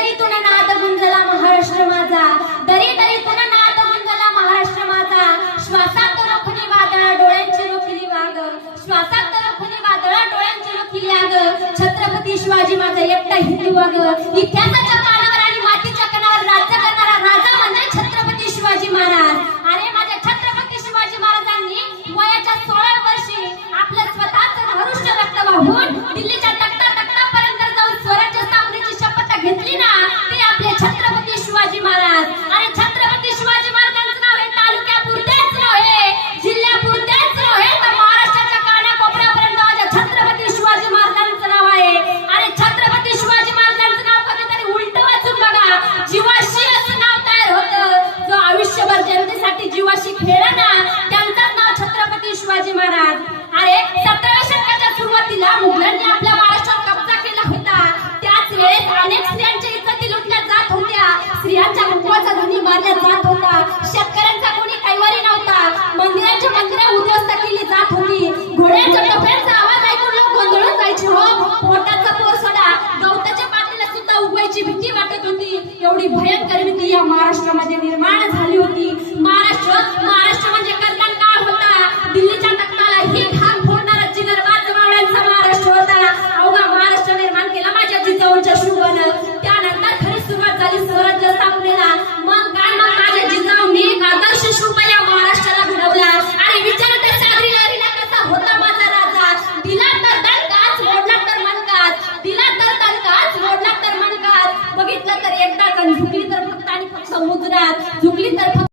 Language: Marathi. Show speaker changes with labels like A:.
A: दरीतून नाद गुंजला महाराष्ट्र माझा. दरी दरीतून नाद गुंजला महाराष्ट्र माझा. श्वासात रखुनी वादळ डोळ्यांची रोखिली वाग श्वासात रखुनी वादळ डोळ्यांची रोखिली आग छत्रपती शिवाजी माझा एकटा हिंदू वाग इतिहासाच्या छत्रपती शिवाजी महाराज. आणि छत्रपती शिवाजी महाराजांचं नाव हे तालुक्यापुरतेच नव्हे जिल्ह्यापुरतेच नव्हे तर महाराष्ट्राच्या कानाकोपऱ्यापर्यंत माझ्या छत्रपती शिवाजी महाराजांचं नाव आहे. आणि छत्रपती शिवाजी महाराजांचं नाव कधीतरी उलट वाचून बघा. जीवाशी असं नाव तयार होतं. जो आयुष्यभर जनतेसाठी जीवाशी खेळला ना त्यांचं नाव छत्रपती शिवाजी महाराज. अरे सतराव्या शतकाच्या सुरुवातीला मुघलांनी आपल्या महाराष्ट्रावर कब्जा केला होता. त्याच वेळेस अनेक स्त्रियांचे भीती वाटत होती एवढी भयंकर भीती या महाराष्ट्रामध्ये निर्माण झाली होती. महाराष्ट्र महाराष्ट्र म्हणजे कर्मण काळ होता. दिल्लीच्या तक्ताला हे ठाम फोडणारा जिगर बाजवाड्यांचा महाराष्ट्र होता. अवघा महाराष्ट्र निर्माण केला माझ्या जिजाऊंच्या शुभन. त्यानंतर खरी सुरुवात झाली स्वराज्य स्थापनेला. मग काय मग माझ्या जिजाऊंनी एक आदर्श शुभ या महाराष्ट्राला घडवला. आणि विचार तर होता माझा राजा? दिला तर तर एकदा झुकली तर फक्त आणि फक्त समुद्रात झुकली तर